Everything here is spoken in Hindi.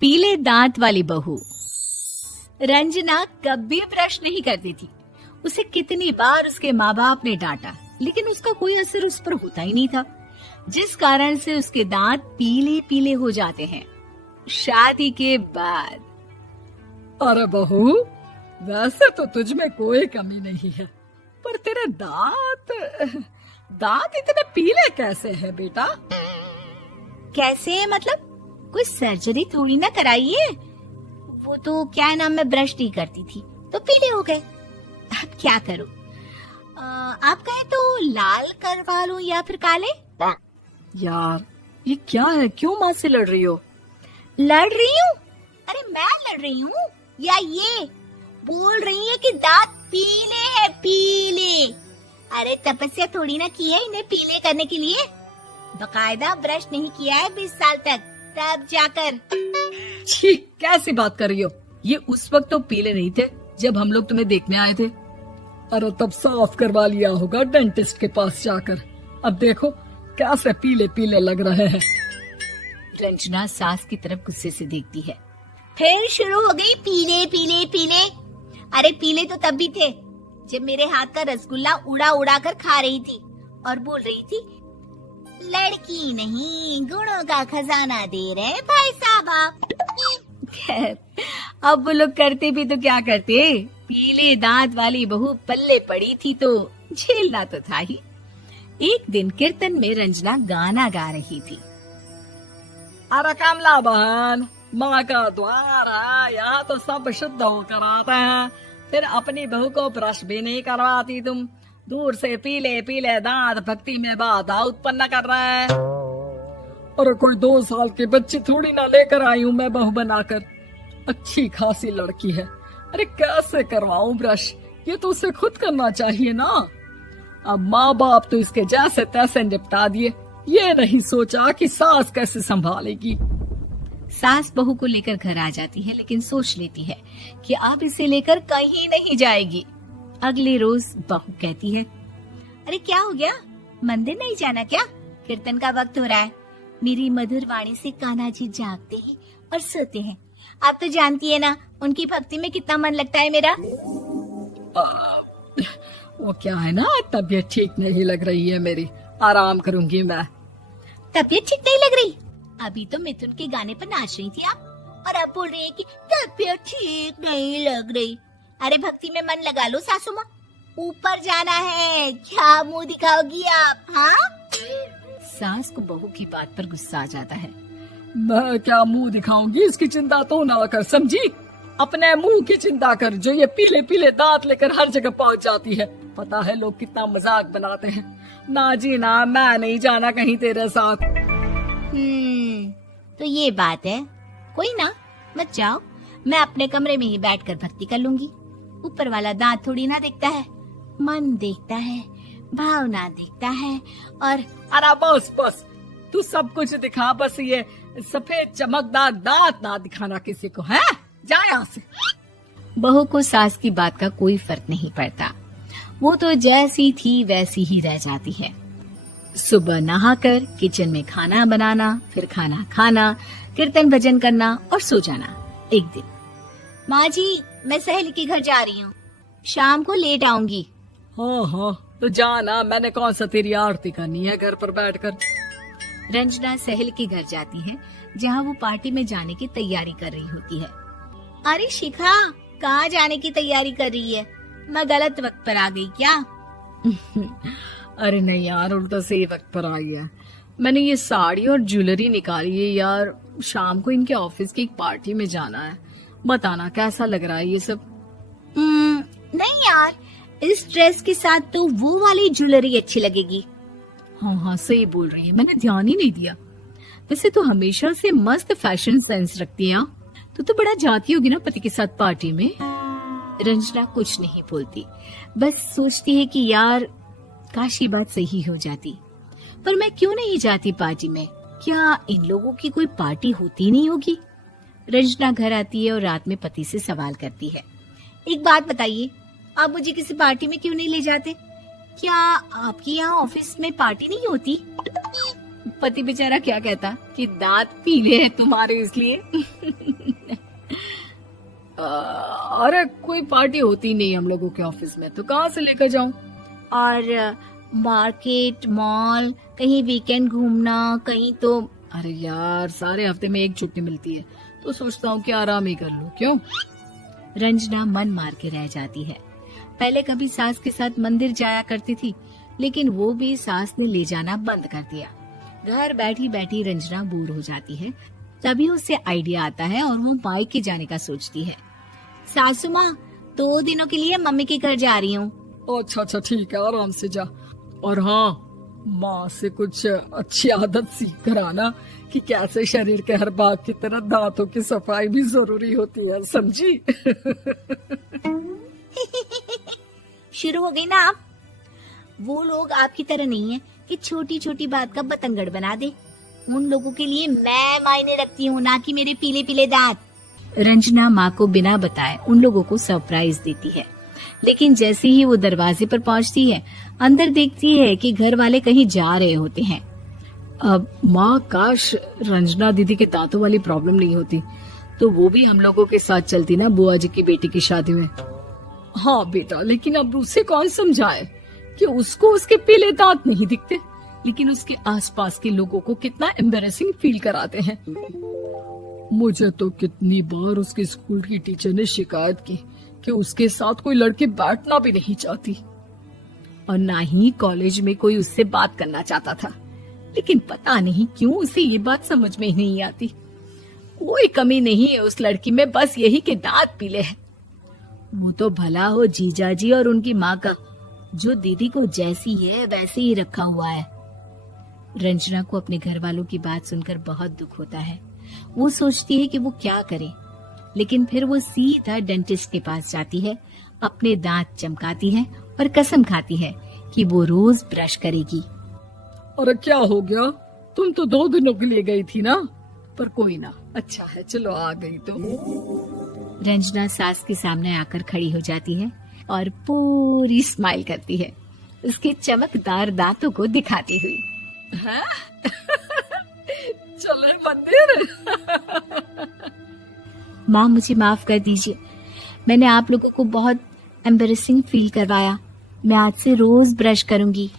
पीले दांत वाली बहू। रंजना कभी ब्रश नहीं करती थी। उसे कितनी बार उसके माँ बाप ने डांटा, लेकिन उसका कोई असर उस पर होता ही नहीं था, जिस कारण से उसके दांत पीले पीले हो जाते हैं। शादी के बाद अरे बहू, वैसे तो तुझ में कोई कमी नहीं है, पर तेरे दांत इतने पीले कैसे हैं बेटा? कैसे मतलब? कोई सर्जरी थोड़ी ना कराइए। वो तो क्या नाम, मैं ब्रश नहीं करती थी तो पीले हो गए। अब क्या करूं? आप कहें तो लाल करवा लूं या फिर काले? यार ये क्या है, क्यों माँ से लड़ रही हो? लड़ रही हूँ? अरे मैं लड़ रही हूँ या ये बोल रही है कि दांत पीले हैं, पीले। अरे तपस्या थोड़ी ना की है इन्हें पीले करने के लिए। बकायदा ब्रश नहीं किया है 20 साल तक, तब जाकर। छी, कैसी बात कर रही हो? ये उस वक्त तो पीले नहीं थे जब हम लोग तुम्हें देखने आए थे। अरे तब साफ करवा लिया होगा डेंटिस्ट के पास जाकर। अब देखो कैसे पीले पीले लग रहे हैं। रंजना सास की तरफ गुस्से से देखती है। फिर शुरू हो गई पीले पीले पीले। अरे पीले तो तब भी थे जब मेरे हाथ का रसगुल्ला उड़ा उड़ा कर खा रही थी और बोल रही थी, लड़की नहीं गुणों का खजाना दे रहे भाई साहब आप। खैर, अब वो लोग करते भी तो क्या करते, पीले दांत वाली बहू पल्ले पड़ी थी तो झेलना तो था ही। एक दिन कीर्तन में रंजना गाना गा रही थी। अरे कमला बहन, माँ का द्वार है, यहाँ तो सब शुद्ध होकर आते हैं, फिर अपनी बहू को ब्रश भी नहीं करवाती तुम। दूर से पीले पीले दांत भक्ति में बाधा उत्पन्न कर रहे हैं। अरे कोई 2 साल की बच्ची थोड़ी ना लेकर आई हूँ मैं बहू बनाकर। अच्छी खासी लड़की है, अरे कैसे करवाऊं ब्रश? ये तो उसे खुद करना चाहिए ना। अब माँ बाप तो इसके जैसे तैसे निपटा दिए, ये नहीं सोचा कि सास कैसे संभालेगी। सास बहू को लेकर घर आ जाती है, लेकिन सोच लेती है कि अब इसे लेकर कहीं नहीं जाएगी। अगले रोज बहू कहती है, अरे क्या हो गया, मंदिर नहीं जाना क्या? कीर्तन का वक्त हो रहा है। मेरी मधुर वाणी से कान्हा जी जागते हैं और सोते हैं। आप तो जानती है ना उनकी भक्ति में कितना मन लगता है मेरा। वो क्या है ना, तबीयत ठीक नहीं लग रही है मेरी, आराम करूंगी मैं। तबीयत ठीक नहीं लग रही? अभी तो मिथुन के गाने पर नाच रही थी आप, और अब बोल रही है कि तबीयत ठीक नहीं लग रही। अरे भक्ति में मन लगा लो सासू माँ, ऊपर जाना है, क्या मुंह दिखाओगी आप? हाँ? सास को बहू की बात पर गुस्सा आ जाता है। मैं क्या मुंह दिखाऊंगी, इसकी चिंता तो ना कर, समझी? अपने मुंह की चिंता कर, जो ये पीले पीले दांत लेकर हर जगह पहुंच जाती है। पता है लोग कितना मजाक बनाते हैं। ना जी ना, मैं नहीं जाना कहीं तेरे साथ। तो ये बात है, कोई ना, मत जाओ, मैं अपने कमरे में ही बैठकर भक्ति कर लूंगी। ऊपर वाला दांत थोड़ी ना देखता है, मन देखता है, भावना देखता है। और अरे बस बस, तू सब कुछ दिखा, बस ये सफेद चमकदार दांत ना दिखाना किसी को, है? जा यहाँ से। बहू को सास की बात का कोई फर्क नहीं पड़ता, वो तो जैसी थी वैसी ही रह जाती है। सुबह नहाकर किचन में खाना बनाना, फिर खाना खाना, कीर्तन भजन करना और सो जाना। एक दिन, माँ जी मैं सहेली के घर जा रही हूँ, शाम को लेट आऊंगी। हाँ हाँ तो जाना, मैंने कौन सा तेरी आरती करनी है घर पर बैठकर। रंजना सहेली के घर जाती है, जहाँ वो पार्टी में जाने की तैयारी कर रही होती है। अरे शिखा, कहाँ जाने की तैयारी कर रही है? मैं गलत वक्त पर आ गई क्या? अरे नहीं यार, उल्टा सही वक्त पर आ गया। मैंने ये साड़ी और ज्वेलरी निकाली है यार, शाम को इनके ऑफिस की एक पार्टी में जाना है। बताना कैसा लग रहा है ये सब? नहीं यार, इस ड्रेस के साथ तो वो वाली ज्वेलरी अच्छी लगेगी। हाँ हाँ सही बोल रही है, मैंने ध्यान ही नहीं दिया। वैसे तो हमेशा से मस्त फैशन सेंस रखती है। तो बड़ा जाती होगी ना पति के साथ पार्टी में। रंजना कुछ नहीं बोलती, बस सोचती है कि यार काश ये बात सही हो जाती, पर मैं क्यों नहीं जाती पार्टी में? क्या इन लोगों की कोई पार्टी होती नहीं होगी? रंजना घर आती है और रात में पति से सवाल करती है, एक बात बताइए, आप मुझे किसी पार्टी में क्यों नहीं ले जाते? क्या आपके यहाँ ऑफिस में पार्टी नहीं होती? पति बेचारा क्या कहता कि दांत पीले हैं तुम्हारे इसलिए। अरे कोई पार्टी होती नहीं हम लोगों के ऑफिस में, तो कहाँ से लेकर जाऊं? और मार्केट, मॉल, कहीं वीकेंड घूमना, कहीं तो। अरे यार, सारे हफ्ते में एक छुट्टी मिलती है, तो सोचता हूँ कि आराम ही कर लूं। क्यों? रंजना मन मार के रह जाती है। पहले कभी सास के साथ मंदिर जाया करती थी, लेकिन वो भी सास ने ले जाना बंद कर दिया। घर बैठी बैठी रंजना बोर हो जाती है। तभी उसे आइडिया आता है और वो मायके जाने का सोचती है। सासू माँ, 2 दिनों के लिए मम्मी के घर जा रही हूँ। अच्छा अच्छा, ठीक है, आराम से जा। और हाँ, माँ से कुछ अच्छी आदत सीख कर आना कि कैसे शरीर के हर भाग की तरह दांतों की सफाई भी जरूरी होती है, समझी? शुरू हो गई ना आप। वो लोग आपकी तरह नहीं है कि छोटी छोटी बात का बतंगड़ बना दे। उन लोगों के लिए मैं मायने रखती हूँ, ना कि मेरे पीले पीले दांत। रंजना माँ को बिना बताए उन लोगों को सरप्राइज देती है, लेकिन जैसे ही वो दरवाजे पर पहुँचती है, अंदर देखती है कि घर वाले कहीं जा रहे होते हैं। अब माँ, काश रंजना दीदी के दांतों वाली प्रॉब्लम नहीं होती, तो वो भी हम लोगों के साथ चलती ना बुआ जी की बेटी की शादी में। हाँ बेटा, लेकिन अब उसे कौन समझाए कि उसको उसके पीले दांत नहीं दिखते, लेकिन उसके आसपास के लोगों को कितना एम्बैरेसिंग फील कराते हैं। मुझे तो कितनी बार उसके स्कूल की टीचर ने शिकायत की कि उसके साथ कोई लड़की बैठना भी नहीं चाहती, और ना ही कॉलेज में कोई उससे बात करना चाहता था। लेकिन पता नहीं क्यों उसे ये बात समझ में ही नहीं आती। कोई कमी नहीं है उस लड़की में, बस यही कि दांत पीले हैं। वो तो भला हो जीजा जी और उनकी माँ का, जो दीदी को जैसी है वैसे ही रखा हुआ है। रंजना को अपने घर वालों की बात सुनकर बहुत दुख होता है। वो सोचती है कि वो क्या करे, लेकिन फिर वो सीधा डेंटिस्ट के पास जाती है, अपने दांत चमकाती है और कसम खाती है कि वो रोज ब्रश करेगी। अरे क्या हो गया? तुम तो 2 दिनों के लिए गई थी ना, पर कोई ना, अच्छा है, चलो आ गई तो। रंजना सास के सामने आकर खड़ी हो जाती है और पूरी स्माइल करती है, उसके चमकदार दांतों को दिखाती हुई। हैं? चले मंदिर। माँ, मुझे माफ कर दीजिए, मैंने आप लोगों को बहुत एम्बैरेसिंग फील करवाया। मैं आज से रोज ब्रश करूंगी।